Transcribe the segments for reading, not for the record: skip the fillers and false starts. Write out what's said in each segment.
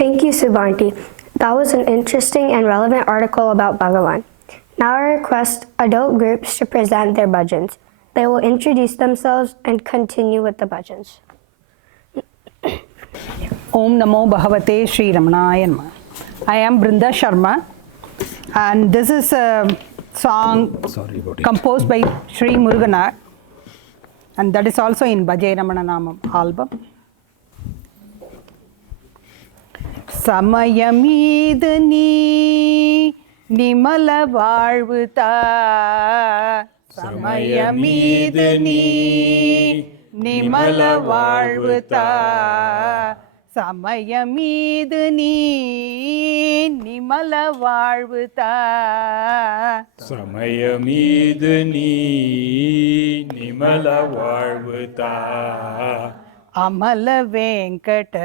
Thank you, Subhanti. That was an interesting and relevant article about Bhagavan. Now I request adult groups to present their bhajans. They will introduce themselves and continue with the bhajans. Om Namo Bhagavate Sri Ramanaya Namaha. I am Brinda Sharma, and this is a song composed by Sri Muruganar, and that is also in Bhajai Ramana Namam album. சமயமீது நீ நிமல வாழ்வுதா, சமயமீது நீ நிமல வாழ்வுதா, சமயமீது நீ நிமல வாழ்வுதா, சமயமீது நீ நிமல வாழ்வுதா, அமல வெங்கட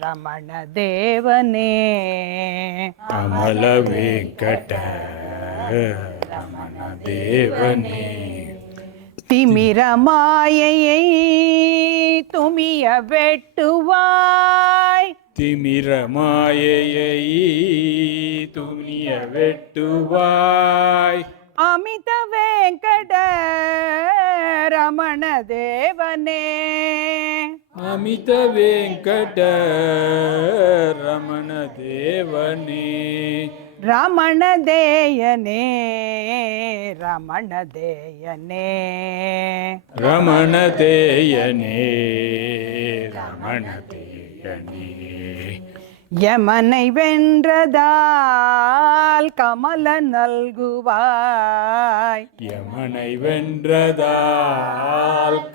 ரமண தேவனே, அமல வெங்கட ரமண தேவனே, திமிர மாயையை துமிய வெட்டுவாய், திமிர மாயையை துணிய வெட்டுவாய், அமித வெங்கட ரமண தேவனே, அமித வெங்கட ரமண தேவனே, ரமண தேயனே, ரமண தேயனே, ரமண தேயனே, ரமண தேயனே, யமனை வென்றதால் கமல நல்குவாய், யமனை வென்றதால்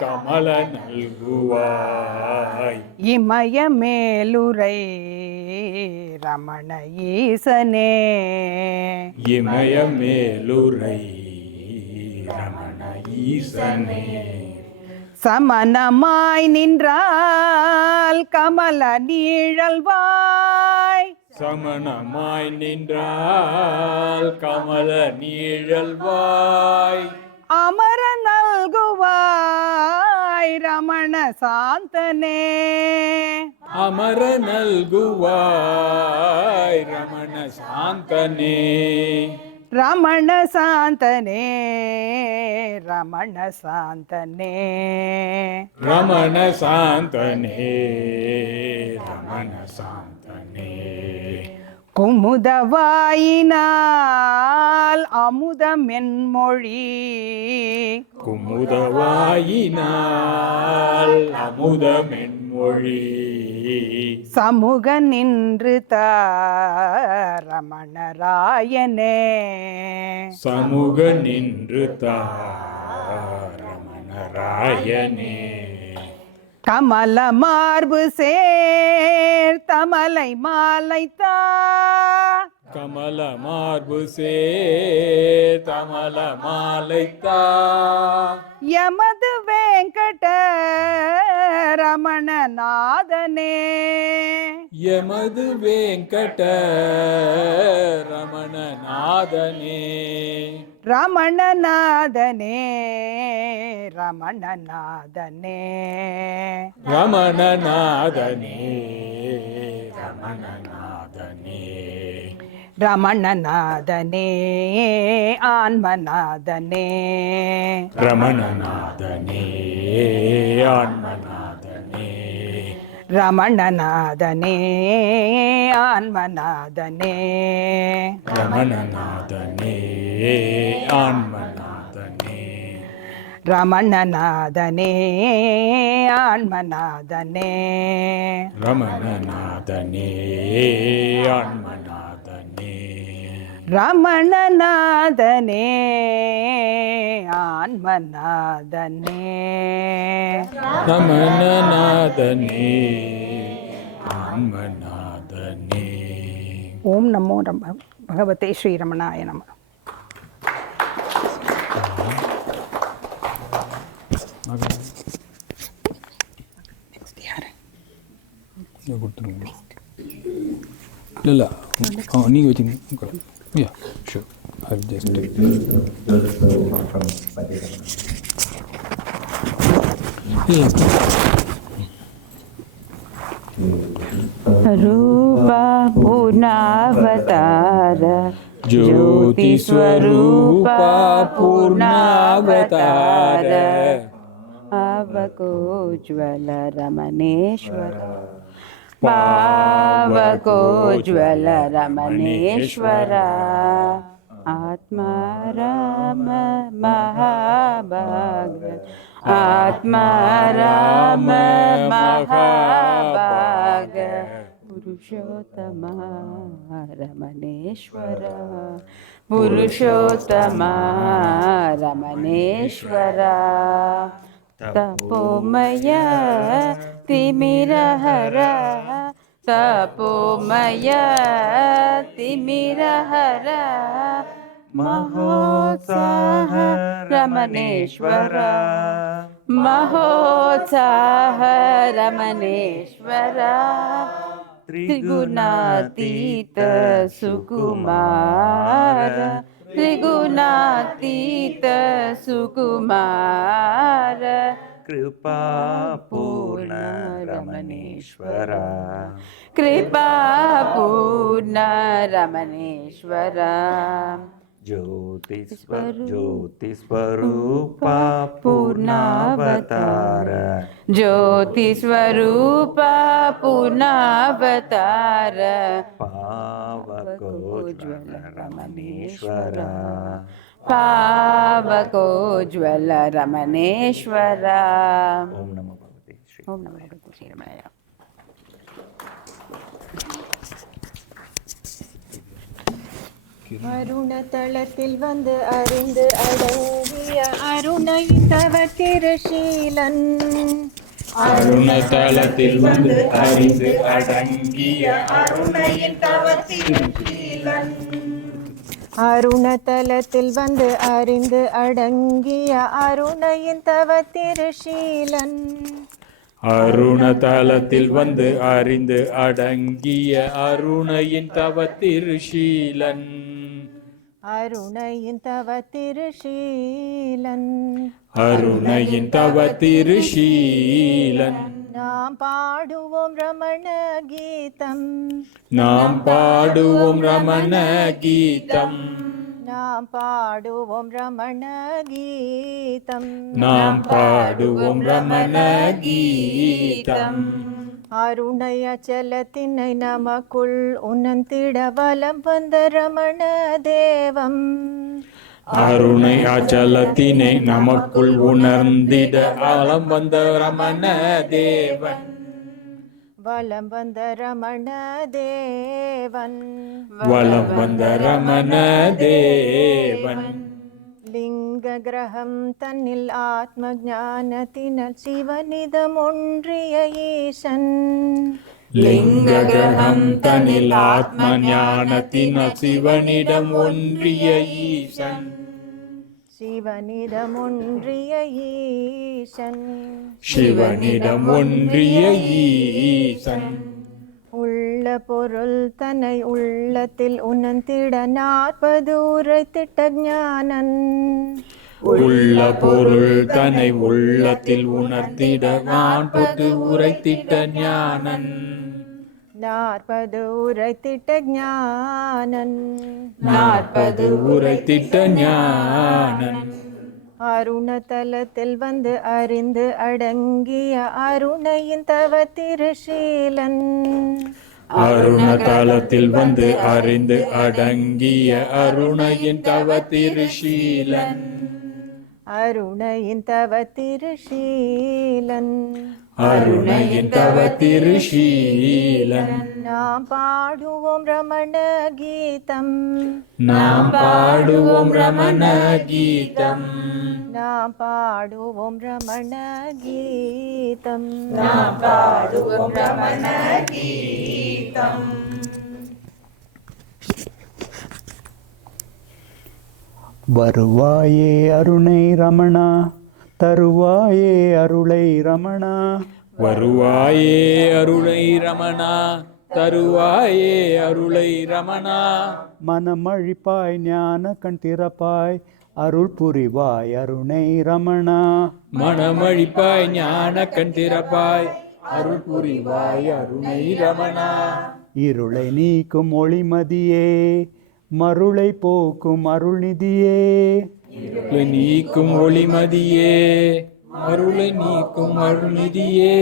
கமல நல்குவாய், இமய மேலுரை ரமண ஈசனே, இமய மேலுரை ரமண ஈசனே, சமணமாய் நின்றால் கமல நீழல்வாய், சமணமாய் நின்றால் கமல நீழல்வாய், அமர நல்குவாய் ரமண சாந்தனே, அமர நல்குவாய் ரமண சாந்தனே, ரமண சாந்தனே, ரமண சாந்தனே, ரமண சாந்தனே, ரமண சாந்தனே, குமுதவாயினால் அமுதமென்மொழி, குமுதவாயினால் அமுதமென்மொழி, சமூக நின்று ரமணராயனே, சமூக நின்று ரமணராயனே, கமல மார்பு சேர் தமலை மாலைத்தா, கமல மார்பு சே தமல மாலைத்தா, யமது வெங்கட ரமண நாதனே, யமது வெங்கட ரமண நாதனே, ரமணநாதனே, ரமணநாதனே, ரமணநாதனே, ரமணநாதனே, ரமணநாதனே, ஆன்மநாதனே, ரமணநாதனே, ஆன்மநாதனே, ரமணநாதனே, ஆன்மநாதனே, ரமணநாதனே, ஆன்மநாதனே, ரமணநாதனே, ஆன்மநாதனே, ரமணநாதனே, ஆன்மநாதனே, ரமணநாதனே, ஆன்மநாதனே, ரமணநாதனே, ஆன்மநாதனே. ஓம் நமோ பகவதே ஸ்ரீ ரமணாய நம. நெக்ஸ்ட் யாரு கொடுத்துருங்க. இல்லை நீங்கள் வச்சுங்க. Yeah sure. I'll just take रूपा पूर्णावतार ज्योति स्वरूपा पूर्णावतार पावकोज्ज्वल रमणेश्वर पावकोज्ज्वल रमणेश्वर आत्मा राम महाभाग आत्मा राम महाभाग पुरुषोत्तमा रमणेश्वर पुरुषोत्तमा रमणेश्वर तपोमय तिमिरहर तपोमय तिमिरहर महोत्साह रमणेश्वर महोत्साह रमणेश्वर त्रिगुणातीत सुकुमार त्रिगुणातीत सुकुमार कृपा पूर्ण रमणेश्वर कृपा पूर्ण रमणेश्वर ज्योतिस्वरूपा पूर्णावतार ज्योतिस्वरूपा पूर्णावतार पावकोज्ज्वल रमणेश्वर पावकोज्ज्वल रमणेश्वर ओम नमो भगवते श्री ओम नमो भगवते श्री रमणाय அருணதளத்தில் வந்து அறிந்து அடங்கிய அருணையின் தவத்திருஷீலன் அருணதளத்தில் வந்து அறிந்து அடங்கிய அருணையின் தவத்திருஷீலன் அருணதளத்தில் வந்து அறிந்து அடங்கிய அருணையின் தவத்திருஷீலன் அருணதளத்தில் வந்து அறிந்து அடங்கிய அருணையின் தவத்திருஷீலன் அருணையின் தவத்திருஷீலன் அருணையின் தவத்திருஷீலன் நாம் பாடுவோம் ரமண கீதம் நாம் பாடுவோம் ரமண கீதம் நாம் பாடுவோம் ரமண கீதம் நாம் பாடுவோம் ரமண கீதம் அருணை அச்சலத்தினை நமக்குள் உணர்ந்திட வலம் வந்த ரமண தேவம் அருணை அச்சலத்தினை நமக்குள் உணர்ந்திட ஆலம் வந்த ரமண தேவன் வலம் வந்த ரமண தேவன் வலம் வந்த ரமண தேவன் லிங்க கிரகம் தன்னில் ஆத்ம ஞானத்தினால் சிவனிதம் ஒன்றிய ஈசன் லிங்க கிரகம் தனில் ஆத்ம ஞானத்தினால் சிவனிடம் ஒன்றிய ஈசன் சிவனிதம் ஒன்றிய ஈசன் சிவனிடம் ஒன்றிய ஈசன் உள்ள பொருள் தன்னை உள்ளத்தில் உணர்ந்திட 40 உரைத்திட்ட ஞானன் உள்ள பொருள் தன்னை உள்ளத்தில் உணர்த்திட 40 உரைத்திட்ட ஞானன் 40 உரைத்திட்ட ஞானன் 40 உரைத்திட்ட ஞானன் அருணதலத்தில் வந்து அறிந்து அடங்கிய அருணையின் தவத்திருஷீலன் அருணதலத்தில் வந்து அறிந்து அடங்கிய அருணையின் தவத்திருஷீலன் அருணையின் தவத்திருஷீலன் அருணையின் தவத்திருஷீலன் நாம் பாடுவோம் ரமண கீதம் நாம் பாடுவோம் ரமண கீதம் நாம் பாடுவோம் ரமண கீதம் நாம் பாடுவோம் ரமண கீதம் வருவாயே அருணை ரமணா தருவாயே அருளை ரமணா வருவாயே அருளை ரமணா தருவாயே அருளை ரமணா மனமழிப்பாய் ஞான கண் திறப்பாய் அருள் புரிவாய் அருணை ரமணா. மனமழிப்பாய் ஞான கண் திறப்பாய் அருள் புரிவாய் அருணை ரமணா. இருளை நீக்கும் ஒளிமதியே மருளை போக்கும் அருள்நிதியே. இருளை நீக்கும் ஒளிமதியே அருளை நீக்கும் அருள்நிதியே.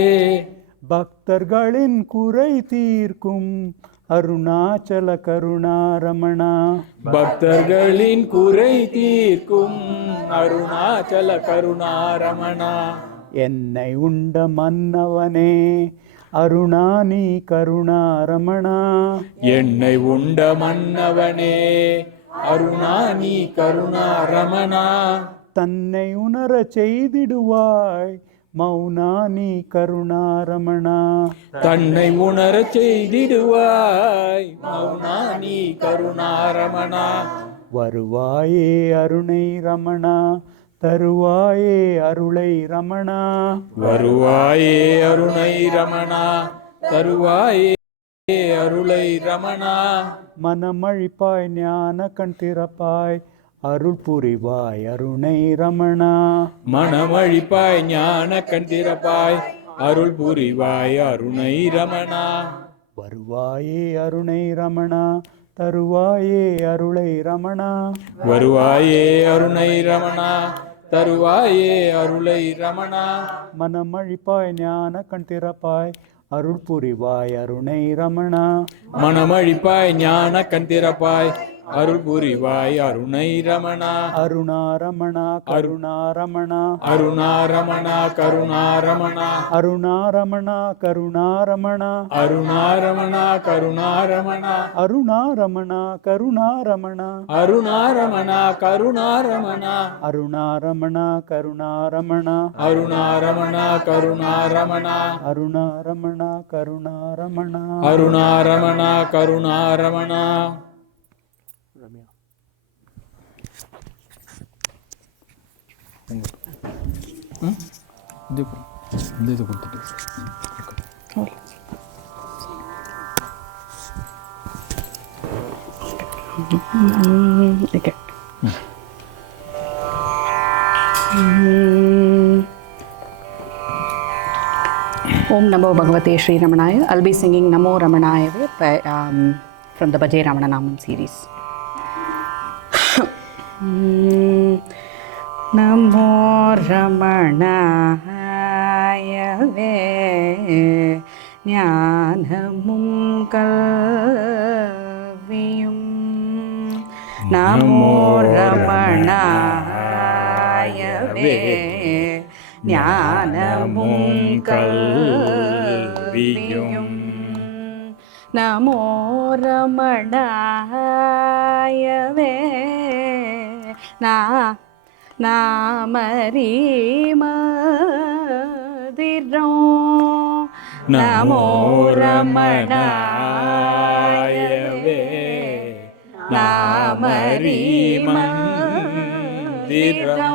பக்தர்களின் குறை தீர்க்கும் அருணாச்சல கருணாரமணா. பக்தர்களின் குறை தீர்க்கும் அருணாச்சல கருணாரமணா. என்னை உண்ட மன்னவனே அருணானி கருணாரமணா. என்னை உண்ட மன்னவனே அருணானி கருணாரமணா. தன்னை உணர செய்திடுவாய் மௌனானி கருணாரமணா. தன்னை உணரச் செய்திடுவாய் மௌனானி கருணாரமணா. வருவாயே அருணை ரமணா தருவாயே அருளை ரமணா. வருவாயே அருணை ரமணா தருவாயே அருளை ரமணா. மனமழிப்பாய் ஞான கண் திறப்பாய் அருள் புரிவாய் அருணை ரமணா. மனமழிப்பாய் ஞான கண் திறப்பாய் அருள் புரிவாய் அருணை ரமணா. வருவாயே அருணை ரமணா தருவாயே அருளை ரமணா. வருவாயே அருணை ரமணா தருவாயே அருளை ரமணா. மனமழிப்பாய் ஞான கண் திறப்பாய் அருள் புரிவாய் அருணை ரமணா. மனமழிப்பாய் ஞான கண் திறப்பாய் அருள் புரிவாய் அருணை ரமணா. அருணாரமணா கருணாரமணா. அருணாரமணா கருணாரமணா. அருணாரமணா கருணாரமணா. அருணாரமணா கருணாரமணா. அருணாரமணா கருணாரமணா. அருணாரமணா கருணாரமணா. அருணாரமணா கருணாரமணா. அருணாரமணா கருணாரமணா. அருணாரமணா கருணாரமணா. அருணாரமணா கருணாரமணா. இது கொடுத்துட்டு Okay. Om Namo Bhagavate Sri Ramanaya. I'll be singing Namo Ramanaya from the Bhaje Ramananamam series. Namo Ramanaya Jnanamum Kalviyum. Namo Ramanaya Jnanamum Kalviyum. Namo Ramanaya Namarimadiro. Namo Ramanaya Namarimadiro.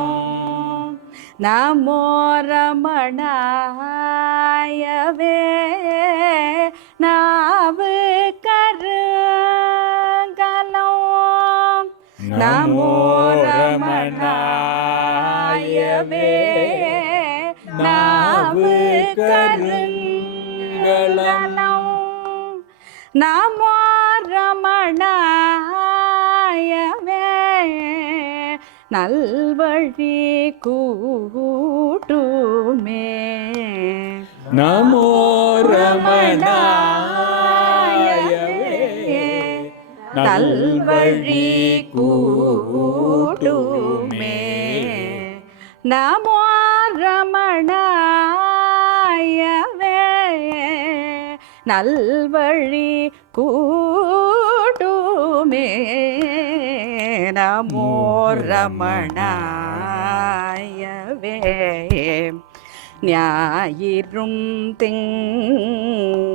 Namo Ramanaya Navakargalam. Namo Ramanaya Navakargalam. Namo Ramanaya நல்வழி கூட்டுமே. நமோ ரமணாயவே நல்வழி கூட்டுமே. நமோ ரமணாயவே நல்வழி கூட்டுமே. நமோ ரமணாயவே ஞாயிறும் திங்களும்.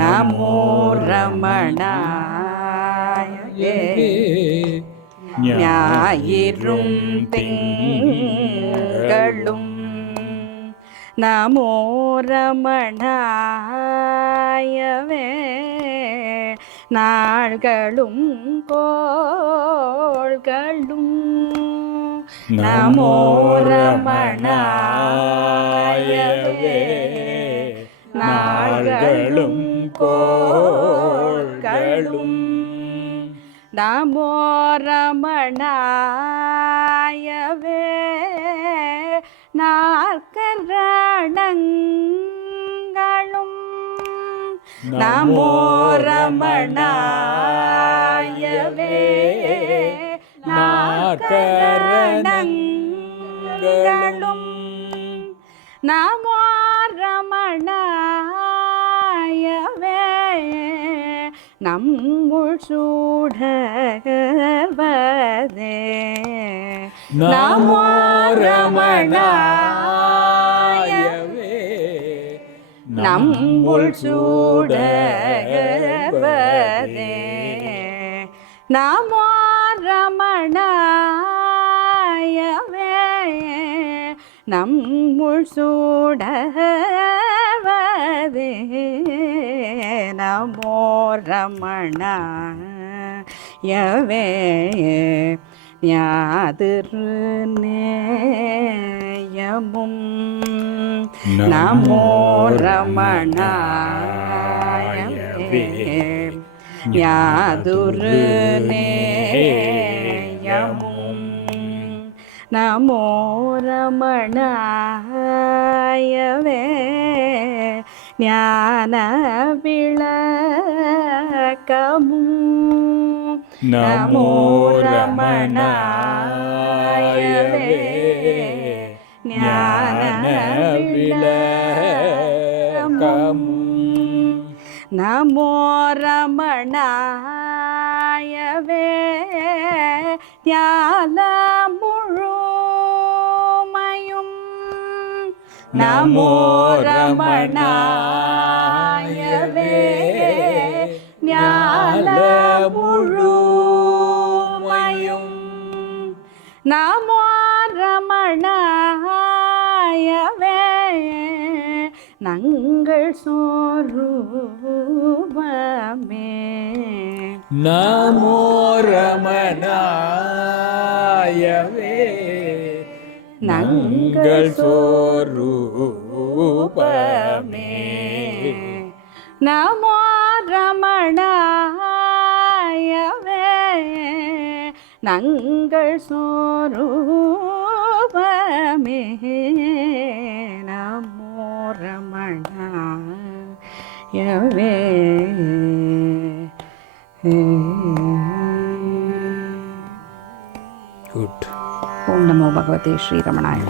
நமோ ரமணாயவே ஞாயிறும் திங்களும். நமோ ரமணாயவே நாள்களும் கோள்களும் நமோ ரமணாயவே நாள்களும் கோள்களும் நமோ ரமணாயவே நாற்கரணங்களும் நமோ ரமணாயவே நாற்கரணங்களும் நமோ ரமணாயவே நம்முள் சூடவதே நமோ ரமணாயவே நம்முள் சூடவதே நமோ ரமணாயவே நம்முள் சூடவதே நமோ ரமணாயவே ஞாதிரு நேயமும் நமோ ரமணாயவே ஞாதுரு நேயமும் நமோ ரமணாயவே ஞான விளக்கமும் நமோ ரமணாயவே ஞான விளக்கமும் நமோ ரமணாயவே ஞான முழுமையும் நமோ ரமணாயவே ஞான முழுமையும் நமோ ரமணாயவே நங்கள் சொரூபமே நமோ ரமணாயவே நங்கள் சொரூபமே நமோ ரமணாயவே நங்கள் சொரூபமே நமோ ரமணாயவே குட். ஓம் நமோ பகவதே ஸ்ரீரமணாய.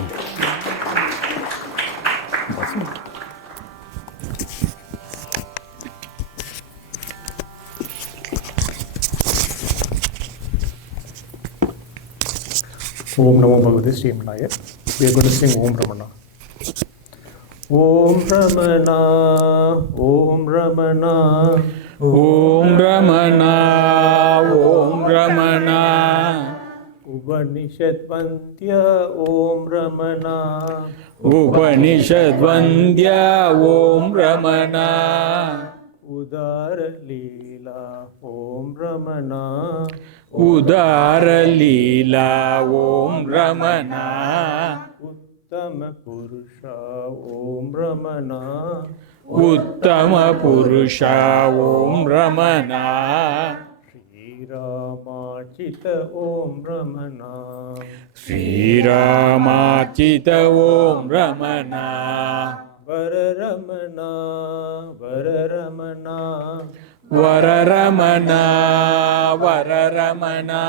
Om Namo Bhagavate Sri Ramanaya. We are going to sing Om Ramana. Om Ramana, Om Ramana, Om Ramana, Om Ramana, Upanishad Vandya Om Ramana, Upanishad Vandya Om Ramana, Udara Leela Om Ramana, Udara Leela Om Ramana, Uttama Purusha Om Ramana, Uttama Purusha Om Ramana, Sri Ramachita Om Ramana, Sri Ramachita Om Ramana, Vararamana, Vararamana, Vararamana, Vararamana,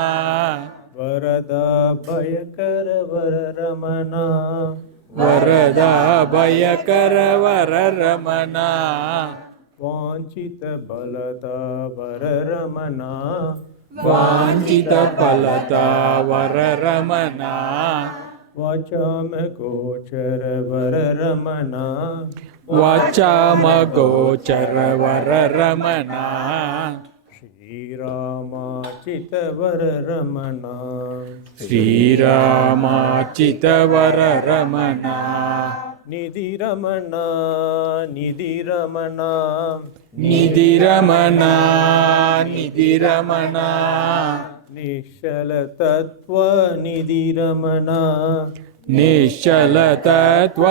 Varada Bhayakara Vararamana, Varada Bhayakara Vararamana, Vanchita Balada Vararamana, Vanchita Palata Vararamana, Vachama Gochara Vararamana, Vachama Gochara Vararamana, Sri Ramachita Vararamana, Sri Ramachita Vararamana, நிதிரமணா நிதிரமணா நிதிரமணா நிதிரமணா நிஷல தத்வ நிதிரமணா நிಶ್ಚಲ ತತ್ವ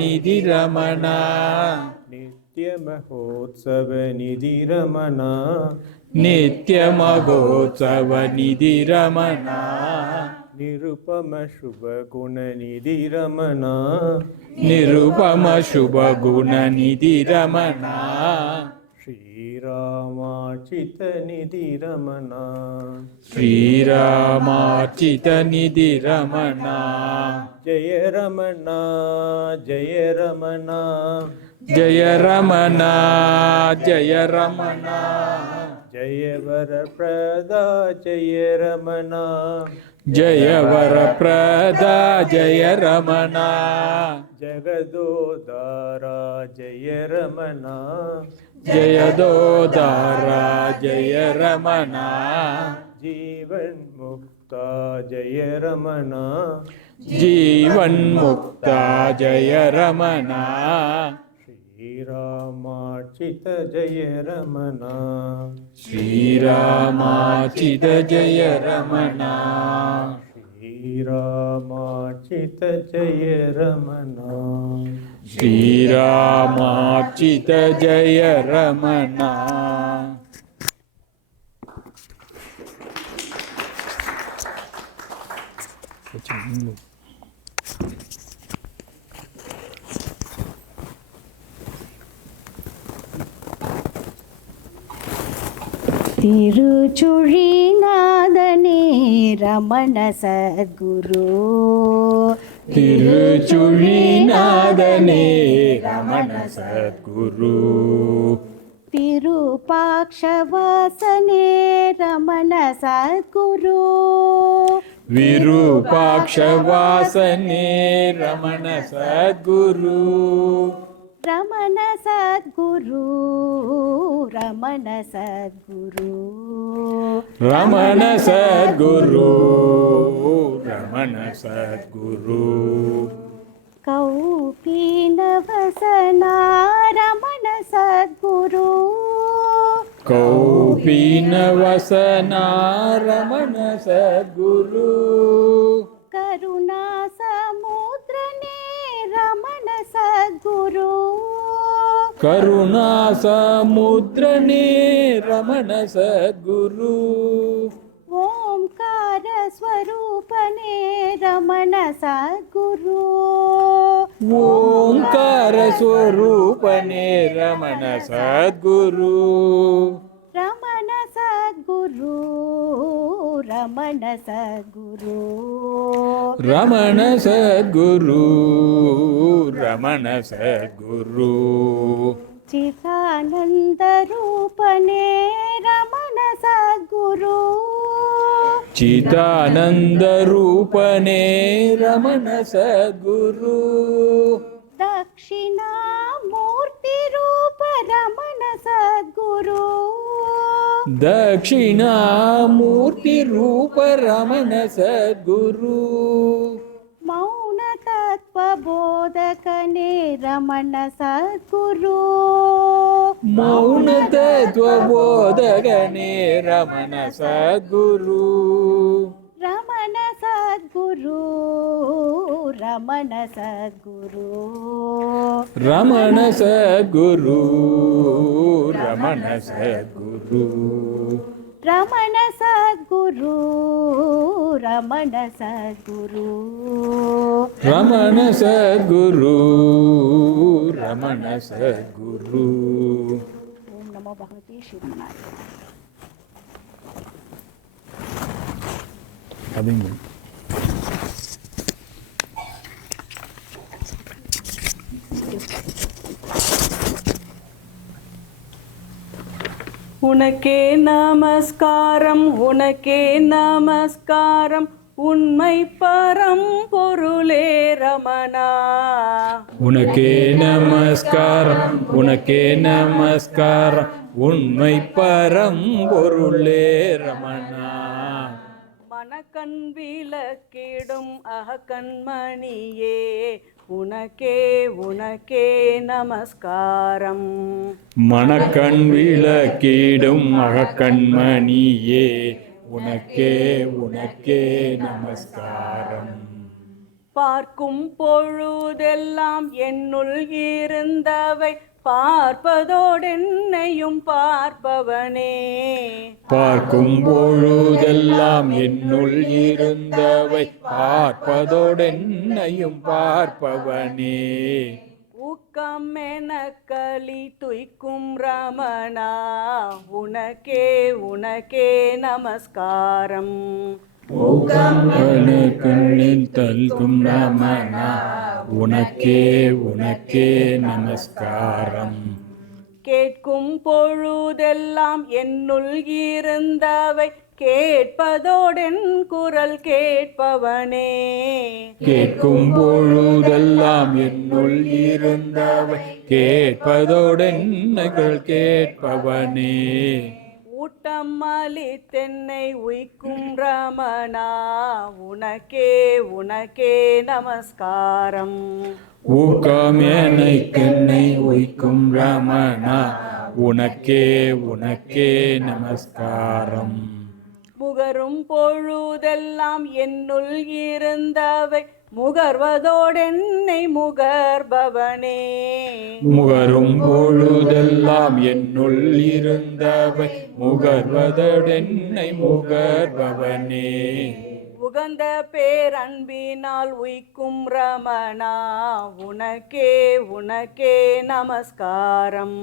நிதிரமணா நித்ய மகோத்சவ நிதிரமணா நித்ய மகோத்சவ நிதிரமணா நிருபம சுப குண நிதிரமணா நிருபம சுப குண நிதிரமணா ஸ்ரீராமார்ச்சித நிதிரமணா ஸ்ரீராமார்ச்சித நிதிரமணா ஜய ரமணா ஜய ரமணா ஜய ரமணா ஜய ரமணா ஜய வரப்ரதா ஜய ரமணா ஜய வரப்ரதா ஜய ரமணா ஜகதோதாரா ஜய ரமணா ஜயதோதாரா ஜய ரமணா ஜீவன் முக்தா ஜய ரமணா ஜீவன் முக்தா ஜய ரமணா ஸ்ரீராமார்ச்சித ஜய ரமணா ஸ்ரீராமார்ச்சித ஜய ரமணா ஸ்ரீராமார்ச்சித ஜய ரமணா ஸ்ரீராமார்ச்சித ஜய ரமணா. திருச்சுழிநாதனே ரமண சத்குரு திருச்சுழிநாதனே ரமண சத்குரு விருபாக்ஷவாசனே ரமண சத்குரு விருபாக்ஷவாசனே ரமண சத்குரு ரமண சத்குரு ரமண சத்குரு ரமண சத்குரு ரமண சத்குரு கௌபீனவசனா ரமண சத்குரு கௌபீனவசனா ரமண சத்குரு கருணா சமுத்ரனே ரமண சத்குரு கருணா சமுத்ரனே ரமண சத்குரு ஓம்கார ஸ்வரூபனே ரமண சத்குரு ஓங்கார ஸ்வரூபனே ரமண சத்குரு ரமண சத்குரு ரமண சத்குரு ரமண சத்குரு ரமண சத்குரு சிதானந்த ரூபனே ரமண சத்குரு சிதானந்த ரூபனே ரமண சத்குரு தக்ஷிணாமூர்த்தி ரூப ரமண சத்குரு தக்ஷிணாமூர்த்தி ரூப ரமண சத்குரு மௌன தத்வ போதகனே ரமண சத்குரு மௌன தத்துவ போதகனே ரமண சத்குரு ரமண சத்குரு ரமண சத்குரு ரமண சத்குரு ரமண சத்குரு ரமண சத்குரு ரமண சத்குரு ரமண சத்குரு ரமண சத்குரு. ஓம் நமோ பகவதே ஸ்ரீரமணாய. உனக்கே நமஸ்காரம் உனக்கே நமஸ்காரம் உண்மை பரம்பொருளே ரமணா. உனக்கே நமஸ்காரம் உனக்கே நமஸ்காரம் உண்மை பரம்பொருளே ரமணா. மனக்கண் விளக்கிடும் அகக்கண்மணியே உனக்கே உனக்கே நமஸ்காரம். மணக்கண் விளக்கீடும் அகக்கண்மணியே உனக்கே உனக்கே நமஸ்காரம். பார்க்கும் பொழுதெல்லாம் என்னுள் இருந்தவை பார்ப்பதோடென்னையும் பார்ப்பவனே. பார்க்கும் பொழுதெல்லாம் என்னுள் இருந்தவை பார்ப்பதோடென்னையும் பார்ப்பவனே. ஊக்கம் என களி துய்க்கும் ரமணா உனக்கே உனக்கே நமஸ்காரம். கண்ணில் தல்கும் ரமணா உனக்கே உனக்கே நமஸ்காரம். கேட்கும் பொழுதெல்லாம் என்னுள் இருந்தவை கேட்பதோடென் குரல் கேட்பவனே. கேட்கும் பொழுதெல்லாம் என்னுள் இருந்தவை கேட்பதோடென்னைகள் கேட்பவனே. ஊட்டம் அளித்தென்னை உய்க்கும் ரமணா உனக்கே உனக்கே நமஸ்காரம். ஊக்கம் என்னை கண்ணை உய்க்கும் ரமணா உனக்கே உனக்கே நமஸ்காரம். முகரும் பொழுதெல்லாம் என்னுள் இருந்தவை முகர்வதோடென்னை முகர்பவனே. முகரும் பொழுதெல்லாம் என்னுள் இருந்தவை முகர்வதென்னை முகர்பவனே. உகந்த பேரன்பினால் உய்க்கும் ரமணா உனக்கே உனக்கே நமஸ்காரம்.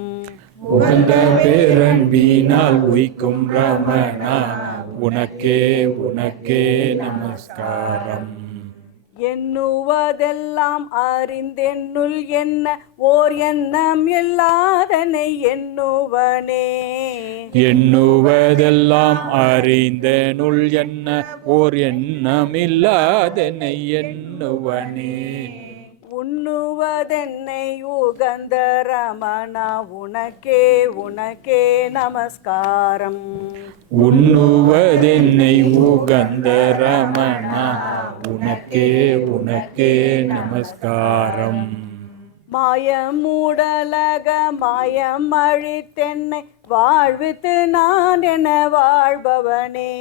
உகந்த பேரன்பினால் உய்க்கும் ரமணா உனக்கே உனக்கே நமஸ்காரம். எண்ணுவதெல்லாம் அறிந்தென்னுள் என்ன ஓர் எண்ணம் இல்லாதனை எண்ணுவனே. எண்ணுவதெல்லாம் அறிந்தனுள் என்ன ஓர் எண்ணமில்லாதனை எண்ணுவனே. உண்ணுவதென்னை உகந்த ரமணா உனக்கே உனக்கே நமஸ்காரம். உண்ணுவதென்னை உகந்த ரமணா உனக்கே உனக்கே நமஸ்காரம். மாயமூடலக மாயம் அழித்தென்னை வாழ்வித்து நான் என வாழ்பவனே.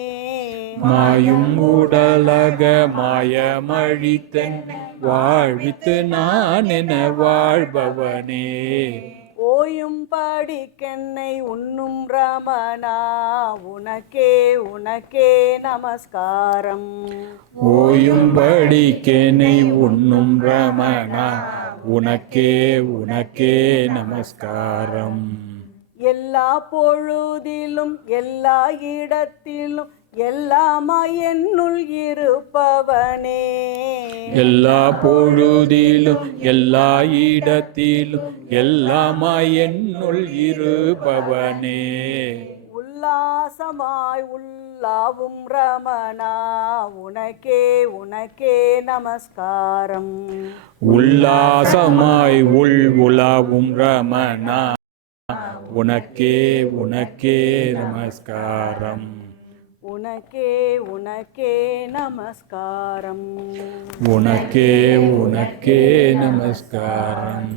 மாயும் உடலக மாயமழித்தன் வாழ்வித்து நான் என வாழ்பவனே. ஓயும் படிக்கென்னை உண்ணும் ரமணா உனக்கே உனக்கே நமஸ்காரம். ஓயும்படிக்கேனை உண்ணும் ரமணா உனக்கே உனக்கே நமஸ்காரம். எல்லா பொழுதிலும் எல்லா இடத்திலும் எல்லாமாய் என்னுள் இருப்பவனே. எல்லா பொழுதிலும் எல்லா இடத்திலும் எல்லாமாய் என்னுள் இருப்பவனே. உல்லாசமாய் உள்ளாவும் ரமணா உனக்கே உனக்கே நமஸ்காரம். உல்லாசமாய் உலாவும் ரமணா உனக்கே உனக்கே நமஸ்காரம். உனக்கே உனக்கே நமஸ்காரம். உனக்கே உனக்கே நமஸ்காரம்.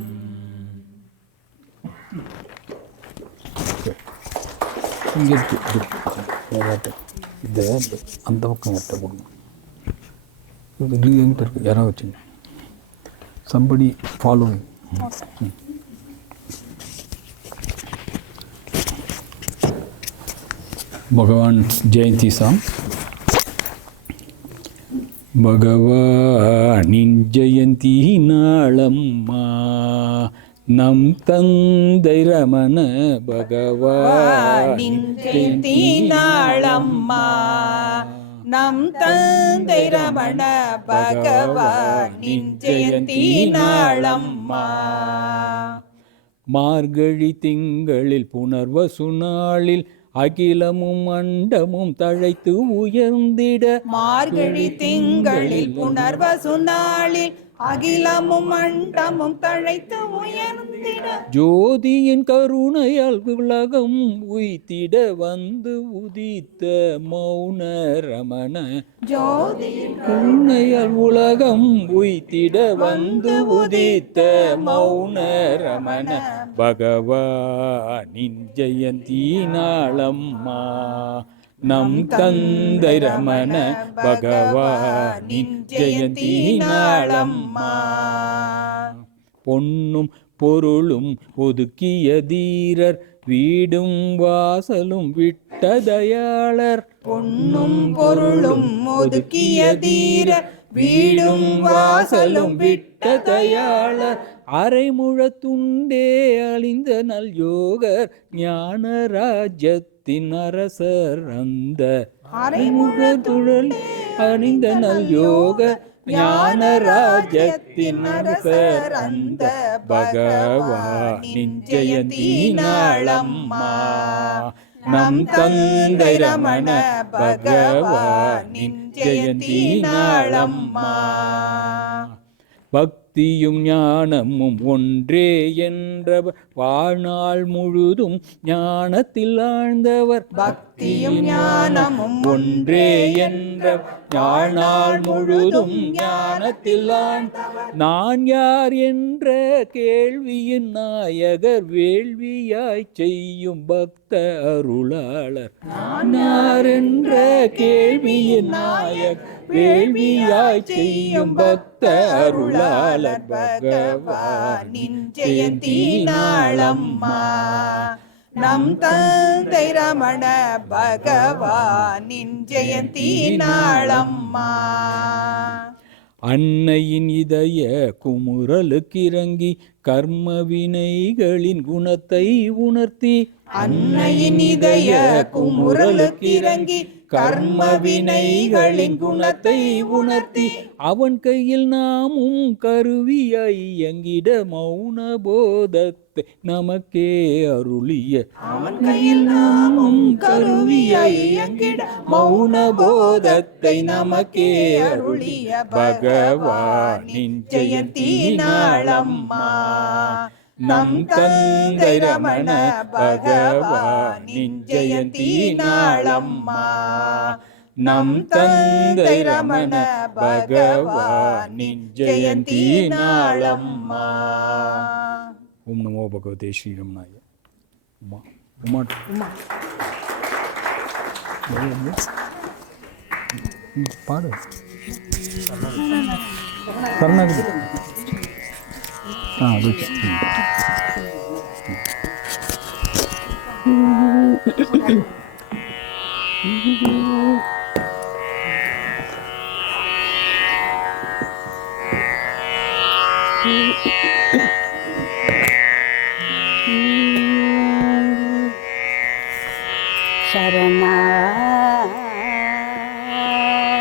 இங்கே இதை அந்த பக்கம் கட்ட கொடுங்க. இது எங்கே இருக்கு யாராவது வச்சுங்க. Somebody following. भगवान जयंती साम பகவானின் ஜெயந்தி நாளம்மா நம் தந்தை ரமண பகவானின் ஜெயந்தி நாளம்மா நம் தந்தை ரமண பகவானின் ஜெயந்தி நாளம்மா. மார்கழி திங்களில் புனர்வசு நாளில் அகிலமும் அண்டமும் தழைத்து உயர்ந்திட மார்கழி திங்களில் புனர்வசு நாளில் அகிலமும் அண்டமும் தழைத்து உயர்ந்திட ஜோதியின் கருணையால் உலகம் உய்த்திட வந்து உதித்த மௌன ரமண ஜோதியின் கருணையால் உலகம் உய்த்திட வந்து உதித்த மௌன ரமண பகவானின் ஜெயந்தி நாளம்மா நம் தந்தை ரமண பகவானின் ஜெயந்தி நாளம்மா பொன்னும் பொருளும் ஒதுக்கிய தீரர் வீடும் வாசலும் விட்ட தயாளர் பொன்னும் பொருளும் ஒதுக்கிய தீரர் வீடும் வாசலும் விட்ட தயாளர் அரைமுழத்துண்டே அழிந்த நல் யோகர் ஞான ராஜ்யத்தின் அரசர் அந்த அரைமுழத்துழல் அணிந்த நல் யோகர் ஞான ராஜ்யத்தின் அரசர் அந்த பகவானின் ஜெயந்தி நாளம்மா நம் தந்தை ரமண பகவானின் ஜெயந்தி நாளம்மா பக்தியும் ஞானமும் ஒன்றே என்றவர் வாழ்நாள் முழுதும் ஞானத்தில் ஆழ்ந்தவர் பக்தியும் ஞானமும் ஒன்றே என்ற வாழ்நாள் முழுதும் ஞானத்தில் நான் யார் என்ற கேள்வியின் நாயகர் வேள்வியாய் செய்யும் பக்த அருளாளர் நான் யார் என்ற கேள்வியின் நாயகர் வேள்வியாய் செய்யும் பக்த அருளாளர் பகவானின் ஜெயந்தி நாளம்மா நம் தந்தை ரமண பகவானின் ஜெயந்தி நாளம்மா அன்னையின் இதய குமுறலுக்கிறங்கி கர்ம வினைகளின் குணத்தை உணர்த்தி அன்னையின் இதய குமுறலுக்கிறங்கி கர்ம வினைகளின் குணத்தை உணர்த்தி அவன் கையில் நாமும் கருவியாய் எங்கிட மௌன போதத்தை நமக்கே அருளிய அவன் கையில் நாமும் கருவியாய் எங்கிட மௌன போதத்தை நமக்கே அருளிய பகவானின் ஜெயந்தி நாளம்மா நம் தந்தை ரமண பகவானின் ஜெயந்தி நாளம்மா நம் தந்தை ரமண பகவானின் ஜெயந்தி நாளம்மா ஓம் நமோ பகவதே ஸ்ரீரமணாய உமா உமா பாடு கர்நாடக அது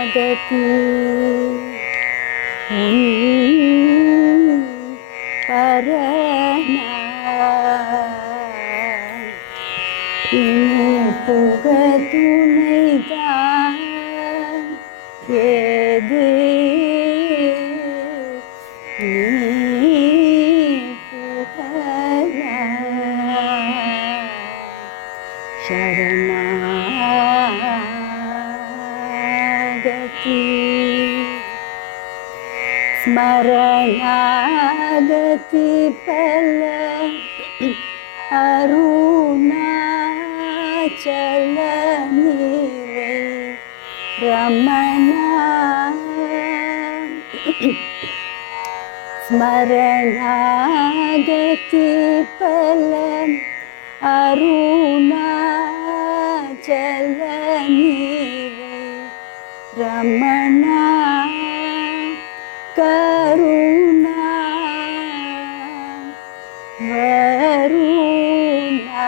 शरणागति புகதுணைதான் ஏது शरणागति स्मरणागति फल अरुणाचल नीरे रमणा स्मरणागति फल अरुणाचल नीरे रमणा करुणा वरुणा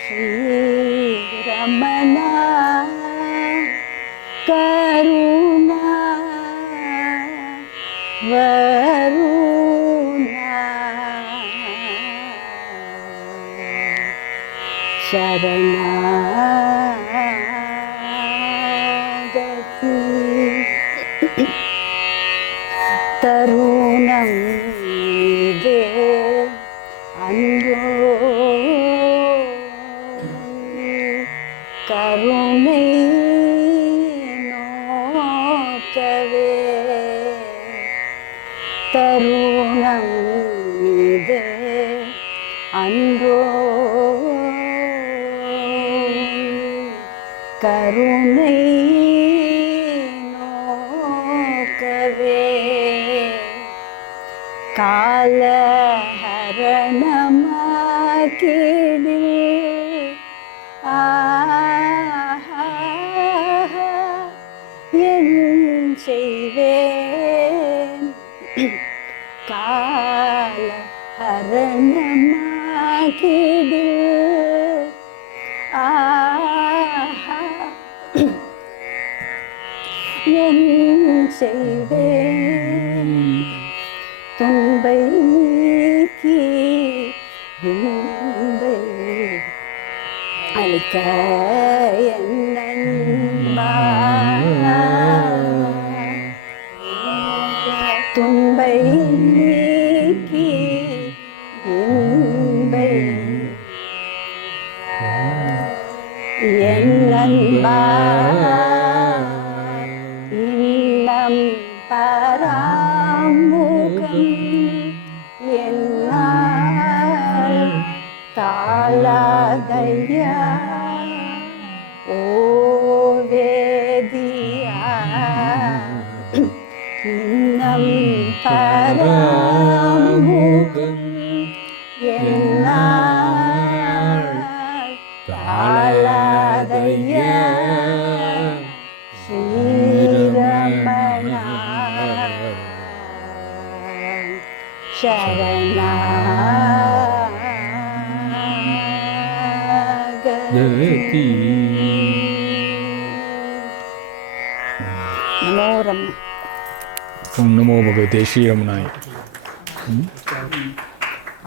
श्री रमणा करुणा वरुणा शरणागति தருணம் இதே அன்றோ கருணை நோக்கவே தருணம் இதே அன்றோ கருணை நோக்கவே காலஹரணமாக்கிடு என் செய்வேன் காலஹரணமாக்கிடு என் செய்வேன் துன்பை நீக்கி இன்பை அளிக்க என் நண்பா துன்பை நீக்கி இன்பை என் நண்பா இன்னம் பராமுகம் என்னால் தாளாதையா ஓ வேதியா இன்னம் பராமுகம் என்னால் தாளாதையா ஸ்ரீரமணா சரணாகதி நமோ ரமண ஓம் நமோ பகவதே ஸ்ரீரமணாய.